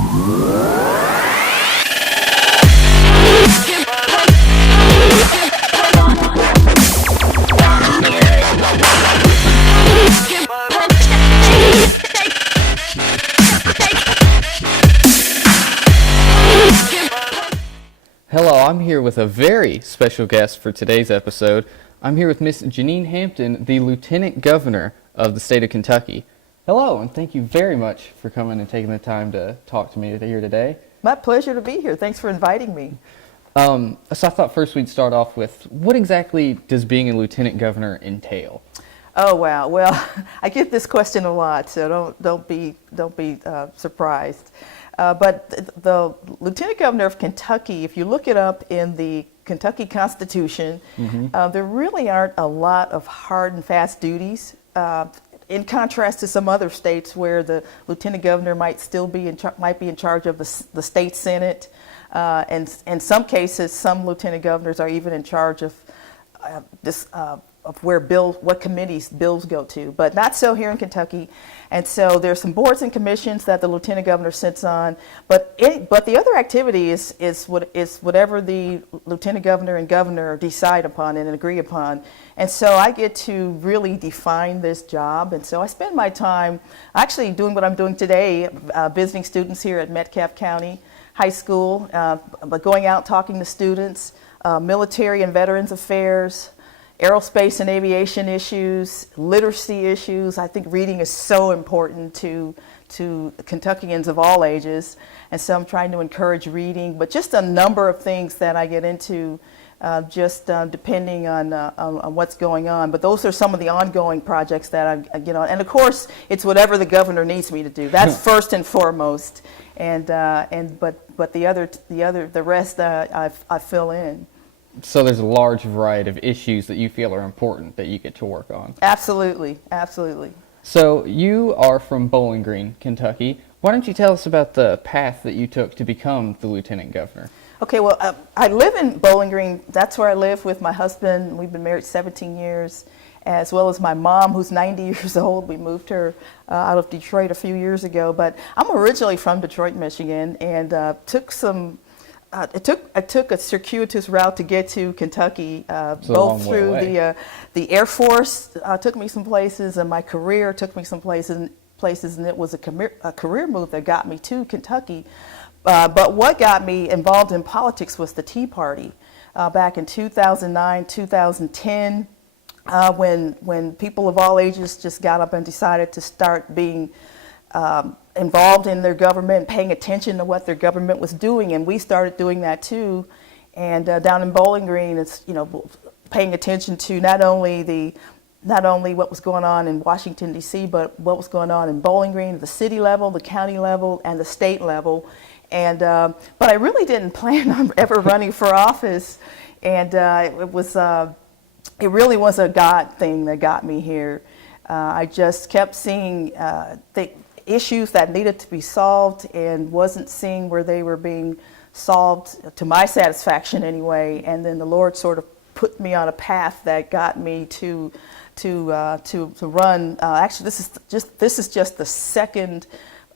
Hello, I'm here with a very special guest for today's episode. I'm here with Miss Janine Hampton, the Lieutenant Governor of the state of Kentucky. Hello, and thank you very much for coming and taking the time to talk to me here today. My pleasure to be here. Thanks for inviting me. So I thought first we'd start off with, what exactly does being a Lieutenant Governor entail? Oh wow! Well, I get this question a lot, so don't be surprised. But the Lieutenant Governor of Kentucky, if you look it up in the Kentucky Constitution, there really aren't a lot of hard and fast duties. In contrast to some other states where the Lieutenant Governor might still be in charge of the state Senate, and in some cases, some Lieutenant Governors are even in charge of what committees bills go to, but not so here in Kentucky. And so there's some boards and commissions that the Lieutenant Governor sits on, but the other activity is whatever the Lieutenant Governor and Governor decide upon and agree upon. And so I get to really define this job, and so I spend my time actually doing what I'm doing today, visiting students here at Metcalfe County High School, but going out talking to students, military and veterans affairs, aerospace and aviation issues, literacy issues. I think reading is so important to Kentuckians of all ages, and so I'm trying to encourage reading, but just a number of things that I get into depending on what's going on. But those are some of the ongoing projects that and of course it's whatever the governor needs me to do. That's first and foremost, but the rest I fill in. So there's a large variety of issues that you feel are important that you get to work on. Absolutely, absolutely. So you are from Bowling Green, Kentucky. Why don't you tell us about the path that you took to become the Lieutenant Governor? Okay, well, I live in Bowling Green. That's where I live with my husband. We've been married 17 years, as well as my mom, who's 90 years old. We moved her out of Detroit a few years ago. But I'm originally from Detroit, Michigan, and I took a circuitous route to get to Kentucky, both through the Air Force took me some places, and my career took me some places, and it was a career move that got me to Kentucky. But what got me involved in politics was the Tea Party back in 2009, 2010, when people of all ages just got up and decided to start being involved in their government, paying attention to what their government was doing, and we started doing that too. And down in Bowling Green, it's paying attention to not only what was going on in Washington D.C., but what was going on in Bowling Green, at the city level, the county level, and the state level. And but I really didn't plan on ever running for office, and it really was a God thing that got me here. I just kept seeing the issues that needed to be solved and wasn't seeing where they were being solved to my satisfaction anyway. And then the Lord sort of put me on a path that got me to run. Actually, this is just the second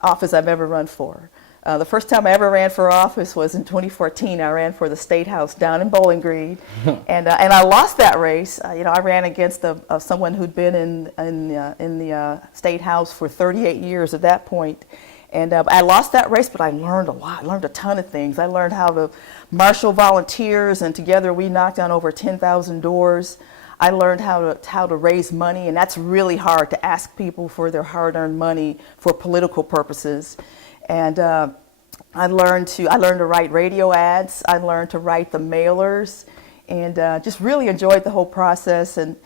office I've ever run for. The first time I ever ran for office was in 2014. I ran for the State House down in Bowling Green, and I lost that race. I ran against someone who'd been in the State House for 38 years at that point, and I lost that race. But I learned a lot. I learned a ton of things. I learned how to marshal volunteers, and together we knocked on over 10,000 doors. I learned how to raise money, and that's really hard, to ask people for their hard-earned money for political purposes. And I learned to write radio ads. I learned to write the mailers, and just really enjoyed the whole process. And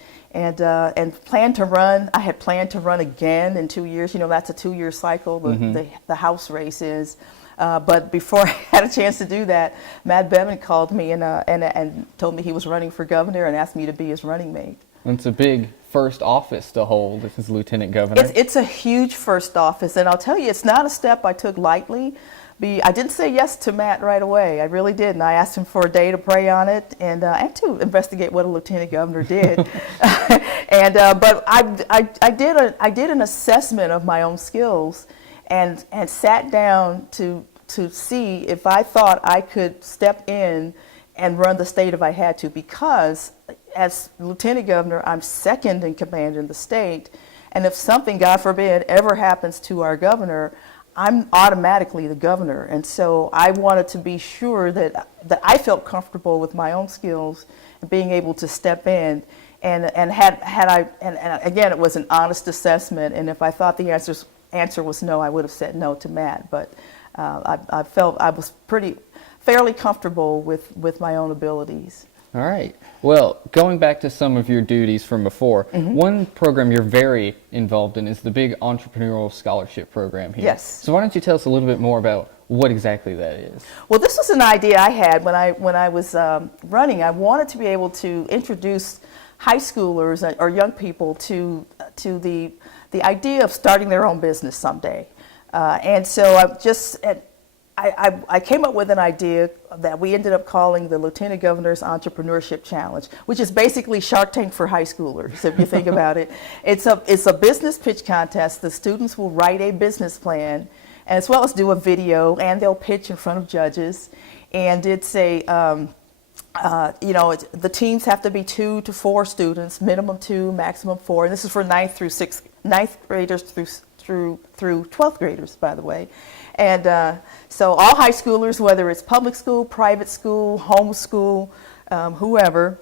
planned to run. I had planned to run again in 2 years. That's a 2-year cycle. The House race is. But before I had a chance to do that, Matt Bevin called me and told me he was running for governor and asked me to be his running mate. It's a big first office to hold as Lieutenant Governor. It's a huge first office, and I'll tell you, it's not a step I took lightly. I didn't say yes to Matt right away. I really didn't. I asked him for a day to pray on it and to investigate what a lieutenant governor did. But I did an assessment of my own skills, and sat down to see if I thought I could step in and run the state if I had to, because as lieutenant governor, I'm second in command in the state, and if something, God forbid, ever happens to our governor, I'm automatically the governor. And so I wanted to be sure that I felt comfortable with my own skills and being able to step in. And again, it was an honest assessment. And if I thought the answer was no, I would have said no to Matt. But I felt I was fairly comfortable with my own abilities. All right. Well, going back to some of your duties from before, one program you're very involved in is the big Entrepreneurial Scholarship Program here. Yes. So why don't you tell us a little bit more about what exactly that is? Well, this was an idea I had when I was running. I wanted to be able to introduce high schoolers or young people to the idea of starting their own business someday. And so I came up with an idea that we ended up calling the Lieutenant Governor's Entrepreneurship Challenge, which is basically Shark Tank for high schoolers, if you think about it. It's a business pitch contest. The students will write a business plan, as well as do a video, and they'll pitch in front of judges. And it's the teams have to be 2 to 4 students, minimum 2, maximum 4. And this is for ninth graders through 12th graders, by the way. And so all high schoolers, whether it's public school, private school, home school, whoever,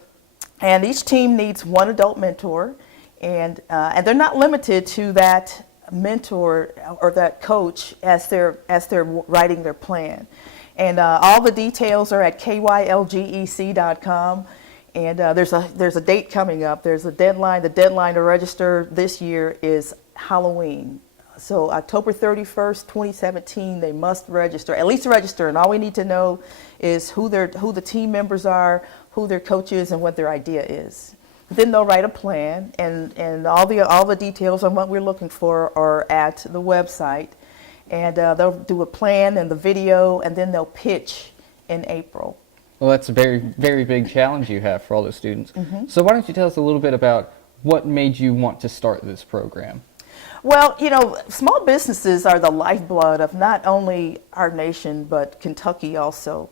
and each team needs one adult mentor, and they're not limited to that mentor or that coach as they're writing their plan. And all the details are at kylgec.com. And there's a date coming up. There's a deadline. The deadline to register this year is Halloween. So October 31st, 2017, they must register, at least register. And all we need to know is who the team members are, who their coach is, and what their idea is. Then they'll write a plan, and all the details on what we're looking for are at the website. And they'll do a plan and the video, and then they'll pitch in April. Well, that's a very, very big challenge you have for all the students. So why don't you tell us a little bit about what made you want to start this program? Well, small businesses are the lifeblood of not only our nation, but Kentucky also.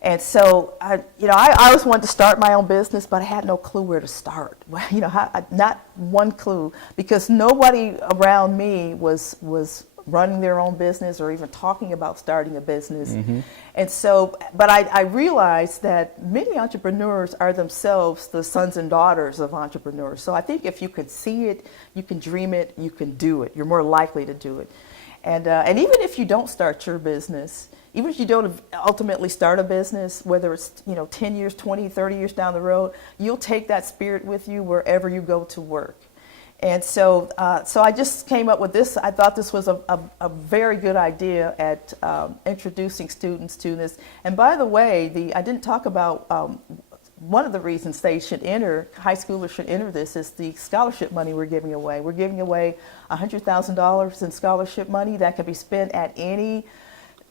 And so, I always wanted to start my own business, but I had no clue where to start. Not one clue, because nobody around me was running their own business or even talking about starting a business. And so, but I realized that many entrepreneurs are themselves the sons and daughters of entrepreneurs. So I think if you can see it, you can dream it, you can do it. You're more likely to do it. And even if you don't start your business, even if you don't ultimately start a business, whether it's 10 years, 20, 30 years down the road, you'll take that spirit with you wherever you go to work. And so I just came up with this. I thought this was a very good idea at introducing students to this. And by the way, I didn't talk about one of the reasons high schoolers should enter this is the scholarship money we're giving away. We're giving away $100,000 in scholarship money that can be spent at any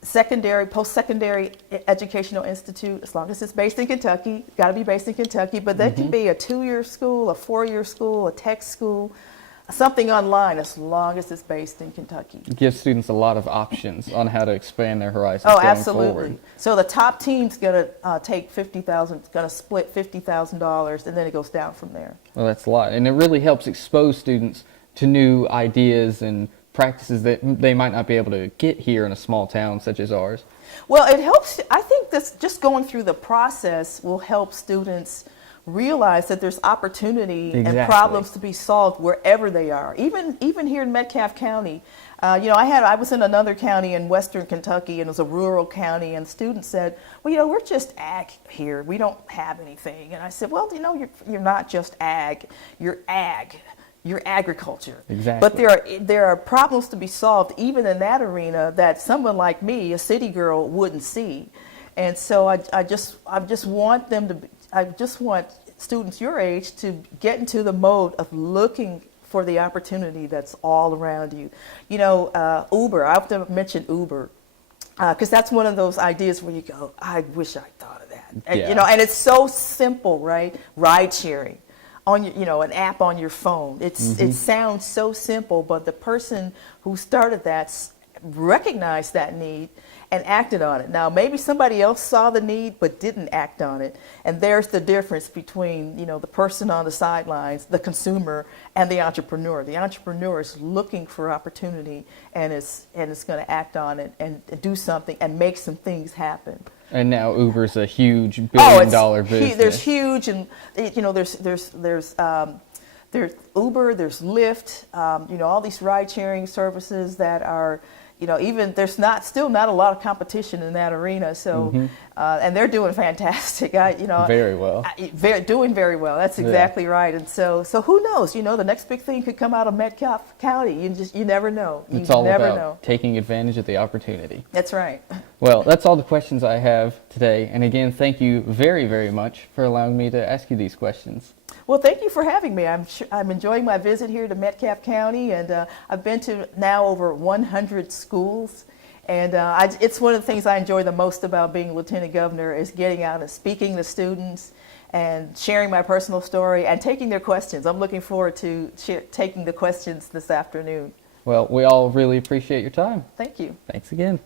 secondary, post-secondary educational institute, as long as it's based in Kentucky. Got to be based in Kentucky, but that can be a 2-year school, a 4-year school, a tech school, something online, as long as it's based in Kentucky. It gives students a lot of options on how to expand their horizons going absolutely. Forward. So the top team's going to take $50,000, going to split $50,000, and then it goes down from there. Well, that's a lot, and it really helps expose students to new ideas and practices that they might not be able to get here in a small town such as ours. Well, it helps. I think this just going through the process will help students realize that there's opportunity and problems to be solved wherever they are. Even here in Metcalfe County, I was in another county in western Kentucky, and it was a rural county, and students said, well, we're just ag here. We don't have anything. And I said, well, you're not just ag. You're ag. Your agriculture. Exactly. But there are problems to be solved even in that arena that someone like me, a city girl, wouldn't see. And so I just want students your age to get into the mode of looking for the opportunity that's all around you. Uber, I have to mention Uber, because that's one of those ideas where you go, I wish I thought of that. And, and it's so simple, right? Ride sharing. On an app on your phone. It sounds so simple, but the person who started that recognized that need and acted on it. Now, maybe somebody else saw the need but didn't act on it. And there's the difference between, you know, the person on the sidelines, the consumer, and the entrepreneur. The entrepreneur is looking for opportunity and is going to act on it and do something and make some things happen. And now Uber's a huge billion-dollar business. There's huge, and you know, there's Uber, there's Lyft, you know, all these ride-sharing services that are, you know, even there's still not a lot of competition in that arena. So, and they're doing fantastic. Very well. Doing very well. That's exactly right. And so who knows? You know, the next big thing could come out of Metcalfe County. You never know. It's all about taking advantage of the opportunity. That's right. Well, that's all the questions I have today. And again, thank you very, very much for allowing me to ask you these questions. Well, thank you for having me. I'm enjoying my visit here to Metcalfe County, and I've been to now over 100 schools. And it's one of the things I enjoy the most about being Lieutenant Governor is getting out and speaking to students and sharing my personal story and taking their questions. I'm looking forward to taking the questions this afternoon. Well, we all really appreciate your time. Thank you. Thanks again.